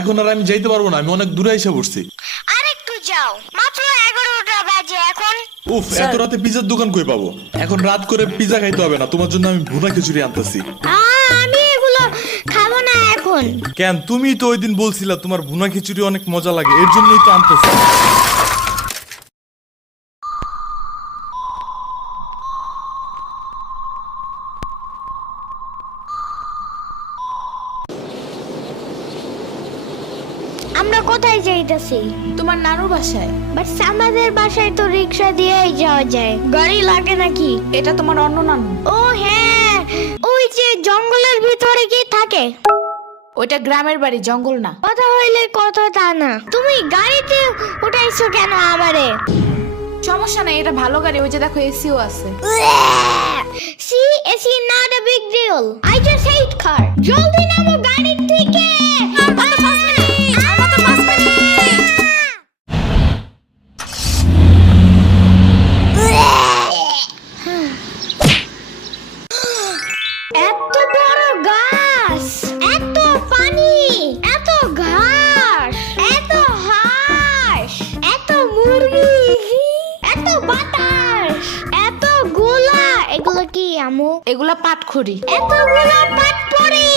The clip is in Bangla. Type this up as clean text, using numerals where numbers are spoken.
এখন আর আমি যাইতে পারবো না, আমি অনেক দূরে এসে পড়ছি। আরেকটু যাও, মাত্র 11টা বাজে এখন। উফ, এত রাতে পিজার দোকান কই পাবো? এখন রাত করে পিজা খাইতে হবে না, তোমার জন্য আমি ভুনা খিচুড়ি আনতেছি। আমি এগুলো খাবো না এখন। কেন? তুমি তো ওই দিন বলছিলা তোমার ভুনা খিচুড়ি অনেক মজা লাগে, এর জন্যই তো আনতেছি। আমরা কোথায় যাইতেছি? তোমার নানুর বাসায়। বাট আমাদের বাসায় তো রিক্সা দিয়েই যাওয়া যায়, গাড়ি লাগে নাকি? এটা তোমার অন্য নানু। ও হ্যাঁ, ওই যে জঙ্গলের ভিতরে কি থাকে? ওইটা গ্রামের বাড়ি, জঙ্গল না। কথা হইলে কথা তা না। তুমি গাড়িতে উঠাইছো কেন আমারে? সমস্যা নাই, এটা ভালো গাড়ি। ওই যে দেখো, এসিও আছে। See, it's not a big deal. I just hate car. জলদি নামো গাড়ি থেকে। এত বড় গাছ, এত পানি, এত ঘাস, এত হাঁস, এত মুরগি, এত বাতাস, এত গোলা। এগুলো কি আমু? এগুলা পাটখড়ি। এতগুলো পাটপড়ি।